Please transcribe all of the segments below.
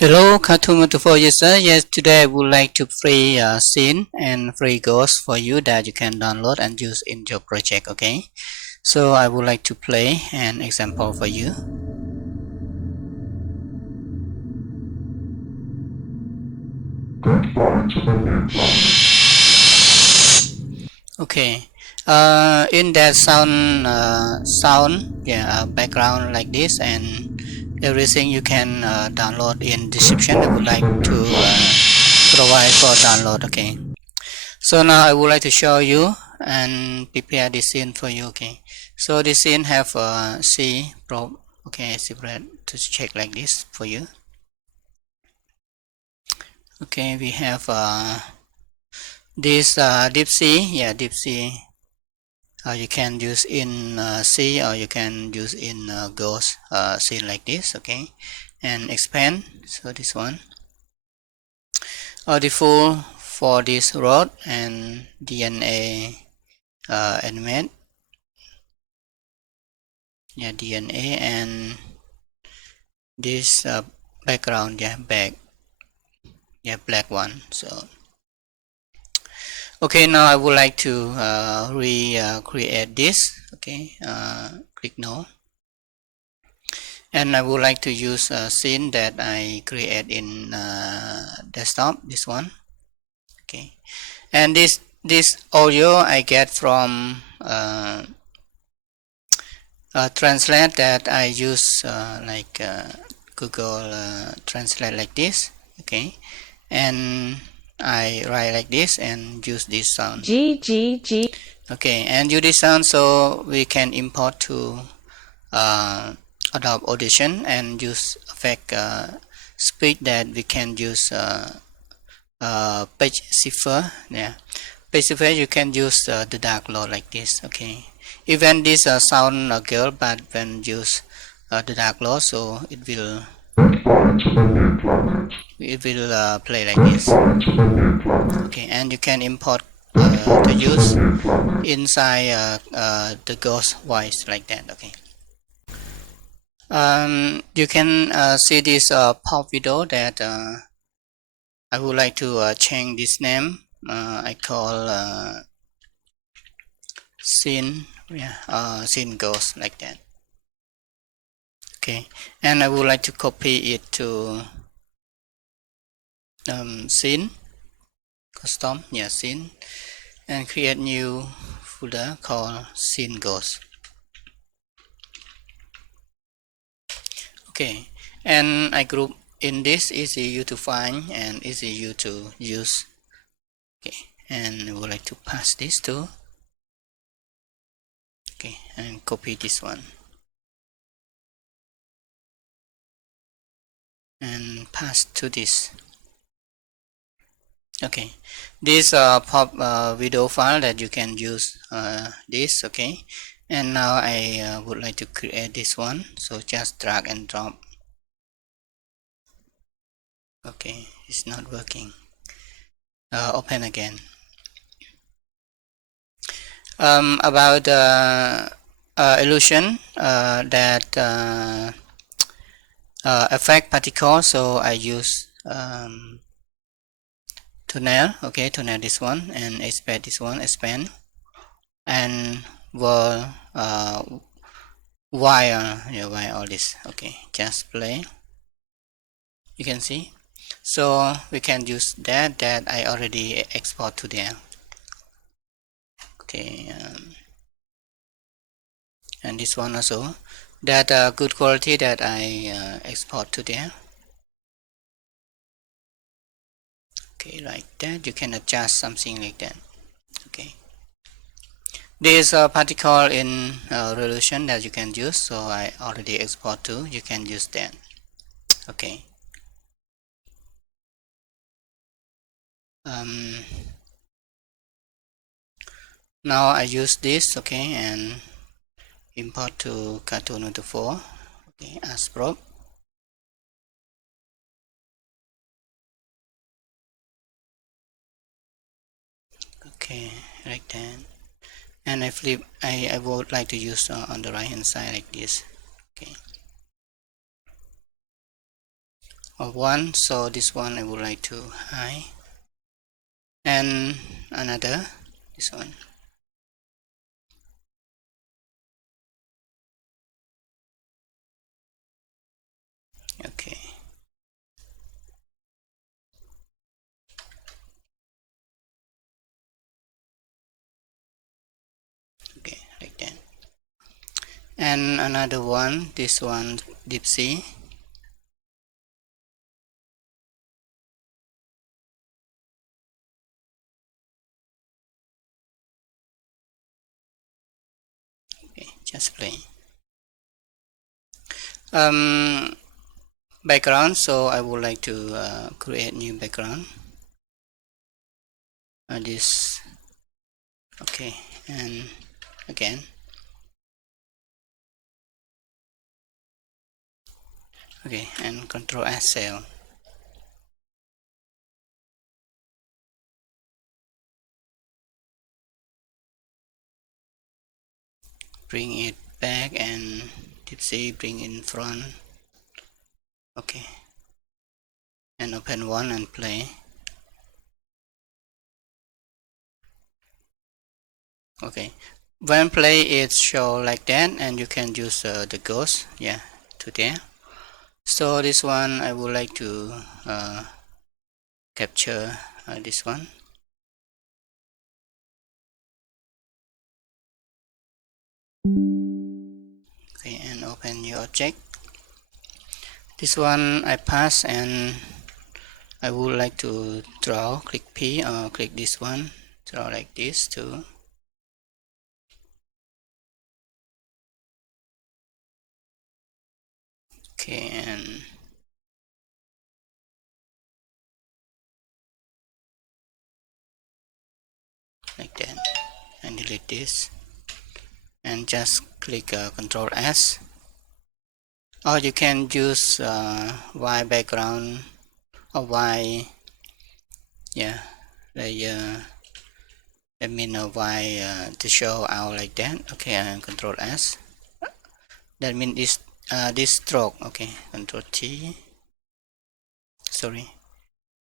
Hello, Cartoon 4 user. Yes, today I would like to free scene and free ghost for you that you can download and use in your project. Okay, so I would like to play an example for you. Okay, in that background like this, and everything you can download in description. I would like to provide for download. Okay. So now I would like to show you and prepare this scene for you. Okay, so this scene have C probe. Okay, separate to check like this for you. Okay, we have this deep C. Yeah, deep C. You can use in C or you can use in ghost scene like this. Okay, and expand. So this one. Default for this road and DNA animate. Yeah, DNA and this background, black one. So okay, now I would like to create this. Okay, click no, and I would like to use a scene that I create in desktop, this one. Okay, and this audio I get from translate that I use like Google Translate like this. Okay, and I write like this and use this sound. Okay, and use this sound so we can import to Adobe Audition and use effect speed that we can use page shifter. Yeah, page shifter you can use the dark load like this. Okay, even this sound girl, but when use the dark load, so it will play like this. Okay, and you can import the use inside the ghost voice like that. Okay, you can see this pop video that I would like to change this name. I call scene, scene ghost like that. Okay, and I would like to copy it to scene custom, scene, and create new folder called scene ghost. Okay, and I group in this easy you to find and easy you to use. Okay, and I would like to pass this to. Okay, and copy this one and pass to this. Okay, this pop video file that you can use this. Okay, and now I would like to create this one, so just drag and drop. Okay, it's not working. Open again. About illusion that affect particle, so I use tunnel. Okay, tunnel this one and expand this one, expand, and will wire all this. Okay, just play. You can see, so we can use that I already export to there. Okay, and this one also, that good quality that I export to there. Okay, like that. You can adjust something like that. Okay, there's a particle in resolution that you can use, so I already export to. You can use that. Okay, now I use this. Okay, and import to Cartoon 4. Okay, as probe. Okay, like that. And I flip. I would like to use on the right hand side like this. Okay, or 1, so this one I would like to hide, and another, this one. Okay, okay, like that. And another one, this one, deep sea. Okay, just play. um Background, so I would like to create new background. This, okay, and again, okay, and Control S cell. Bring it back, and deep sea, bring in front. Okay, and open one and play. Okay, when play it show like that, and you can use the ghost, yeah, to there. So this one I would like to capture this one. Okay, and open new object. This one I pass, and I would like to draw. Click P, or click this one, draw like this too. Okay, and like that, and delete this, and just click Control S. Or you can use Y background, or Y, yeah, layer. Let me know why to show out like that. Okay, Control S. That means this stroke. Okay, Control T. Sorry,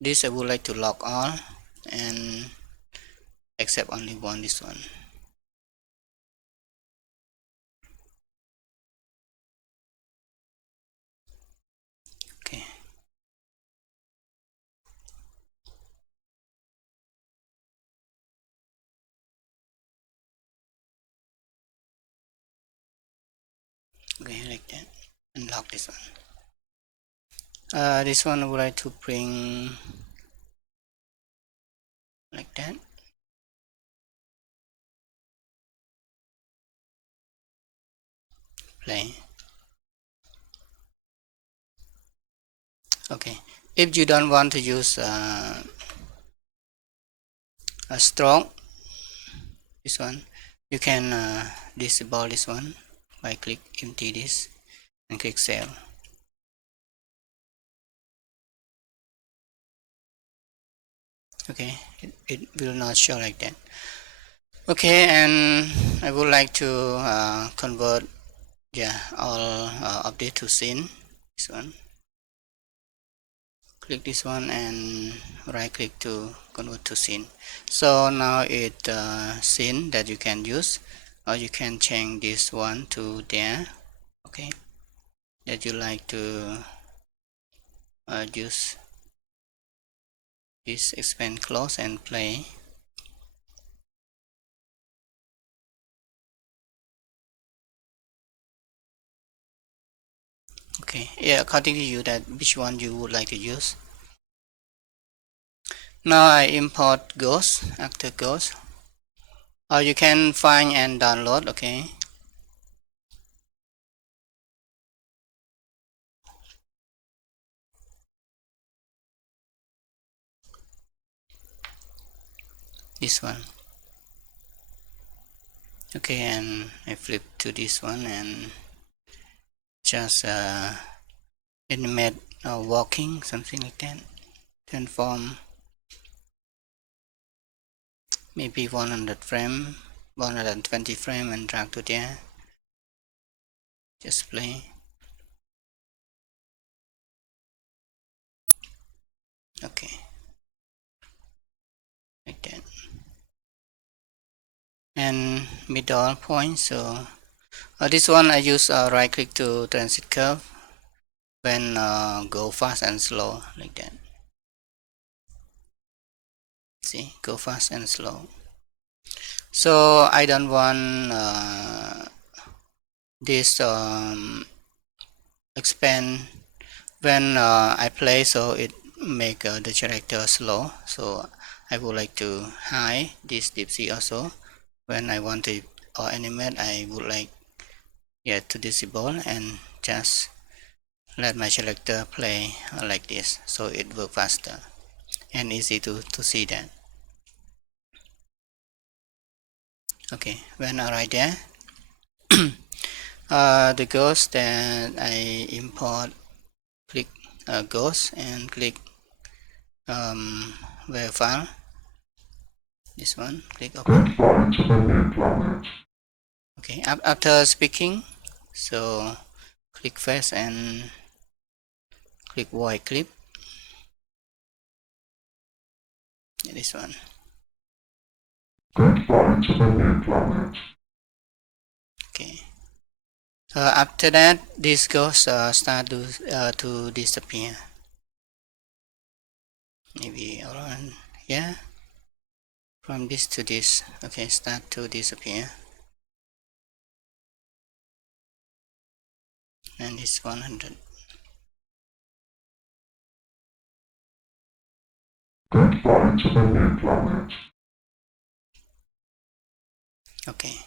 this I would like to lock all, and accept only one. This one. Okay. Okay, like that, and lock this one. This one I would like to bring like that. Play. Okay. If you don't want to use a stroke, this one, you can disable this one by click empty this and click save. Okay, it will not show like that. Okay, and I would like to convert, yeah, all update to scene. This one, click this one and right click to convert to scene. So now it scene that you can use, or you can change this one to there. Okay, that you like to use this, expand, close, and play. Okay, yeah, according to you, that which one you would like to use. Now I import Ghost, actor Ghost, or you can find and download. Okay, this one. Okay, and I flip to this one and just animate walking, something like that. Transform maybe 100 frame, 120 frame, and drag to there. Just play. Okay, like that. And middle point, so this one I use right click to transit curve when go fast and slow, like that. See, go fast and slow. So I don't want this expand when I play, so it make the character slow. So I would like to hide this deep C also. When I want to animate, I would like to disable and just let my character play like this, so it work faster and easy to see that. Okay, when I write there, the ghost that I import, click ghost and click wave file, this one, click open. Okay, after speaking, so click face and click void clip, this one. Okay, after that this ghost start to disappear, maybe around here, from this to this. Okay, start to disappear, and it's 100. Okay,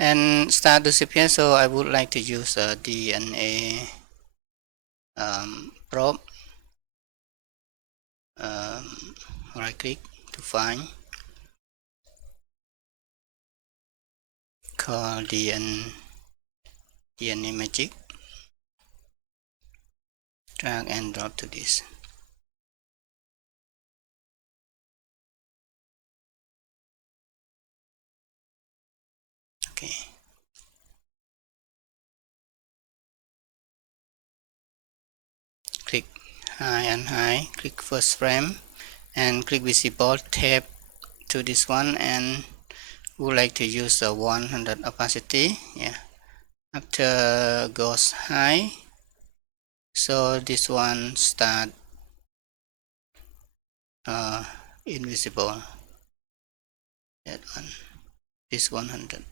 and start disappear, so I would like to use a DNA probe. Right click to find, call DNA magic, drag and drop to this. Okay, click high and high, click first frame and click visible, tap to this one, and would like to use the 100 opacity. Yeah, after goes high, so this one start invisible, that one, this 100.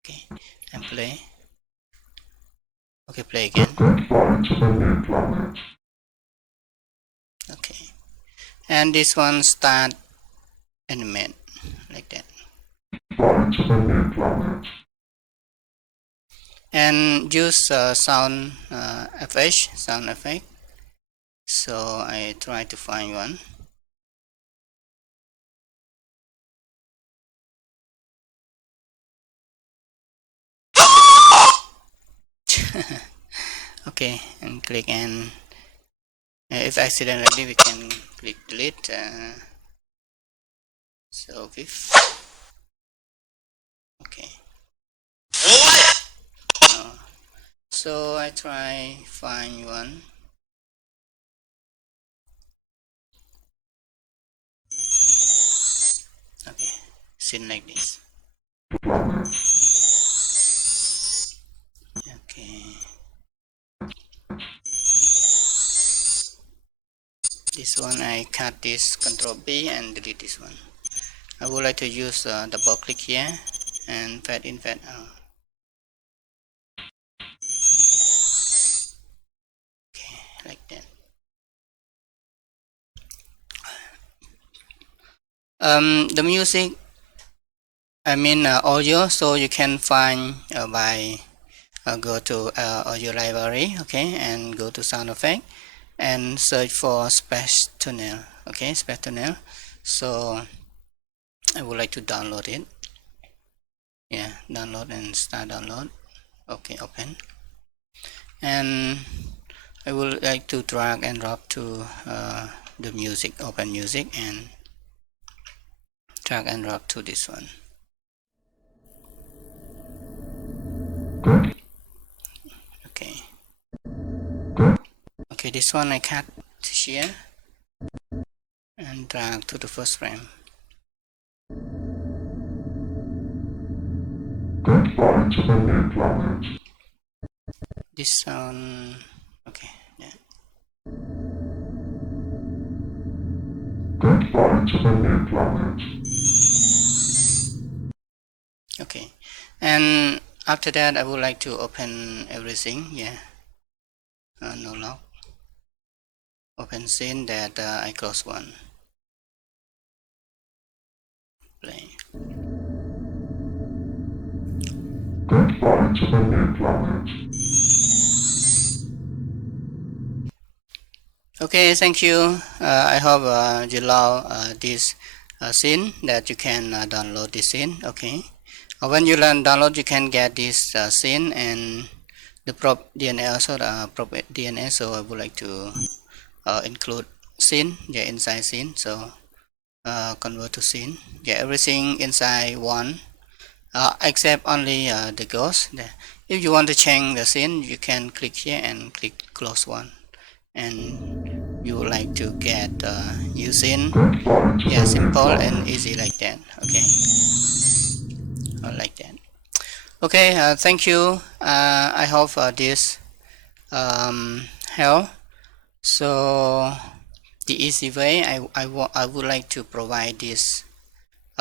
Okay, and play. Okay, play again. Okay, and this one start animate like that, and use sound effect. So I try to find one. Okay, and click, and if accidentally we can click delete. So if okay, no. So I try find one. Okay, scene like this. Okay, this one I cut this, Control B and delete this one. I would like to use double click here and fade in, fade out. Okay, like that. The music, I mean audio, so you can find by go to audio library, okay, and go to sound effect and search for space tunnel. Okay, space tunnel. So I would like to download it. Yeah, download and start download. Okay, open, and I would like to drag and drop to the music, open music, and drag and drop to this one. Okay, okay, this one I cut here and drag to the first frame. Goodbye to the new planet. This sound okay. Yeah. Goodbye to the new planet. Okay, and after that I would like to open everything. Yeah, no lock. Open scene that I close one. Play. Goodbye to the new planet. Okay, thank you. I hope you love this scene that you can download this scene. Okay, when you download, you can get this scene and the prop DNA also the prop DNA. So I would like to include scene, yeah, inside scene. So convert to scene, yeah, everything inside one. Except only the ghost. If you want to change the scene, you can click here and click close one, and you would like to get new scene. Goodbye to Yeah, the new simple and planet. easy like that. Okay, like that. Okay, thank you. I hope this help. So the easy way, I would like to provide this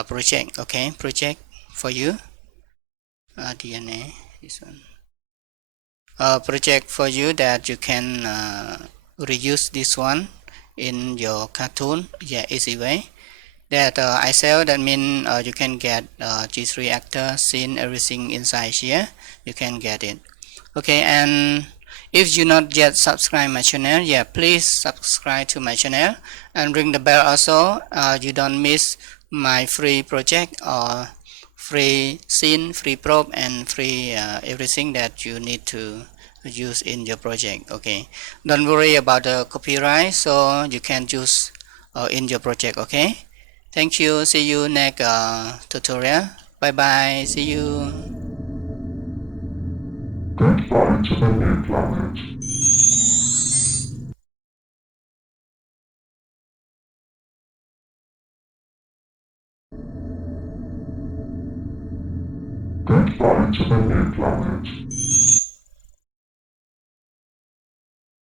project. Okay, project for you. DNA, this one. Project for you that you can reuse this one in your cartoon. Yeah, easy way that I sell. That mean you can get G3 actor scene, everything inside here. You can get it. Okay, and if you not yet subscribe my channel, yeah, please subscribe to my channel and ring the bell also. You don't miss my free project or free scene, free prop, and free everything that you need to use in your project. Okay, don't worry about the copyright, so you can use in your project. Okay, thank you. See you next tutorial. Bye bye. See you. Goodbye to the new planet. Goodbye to the new planet.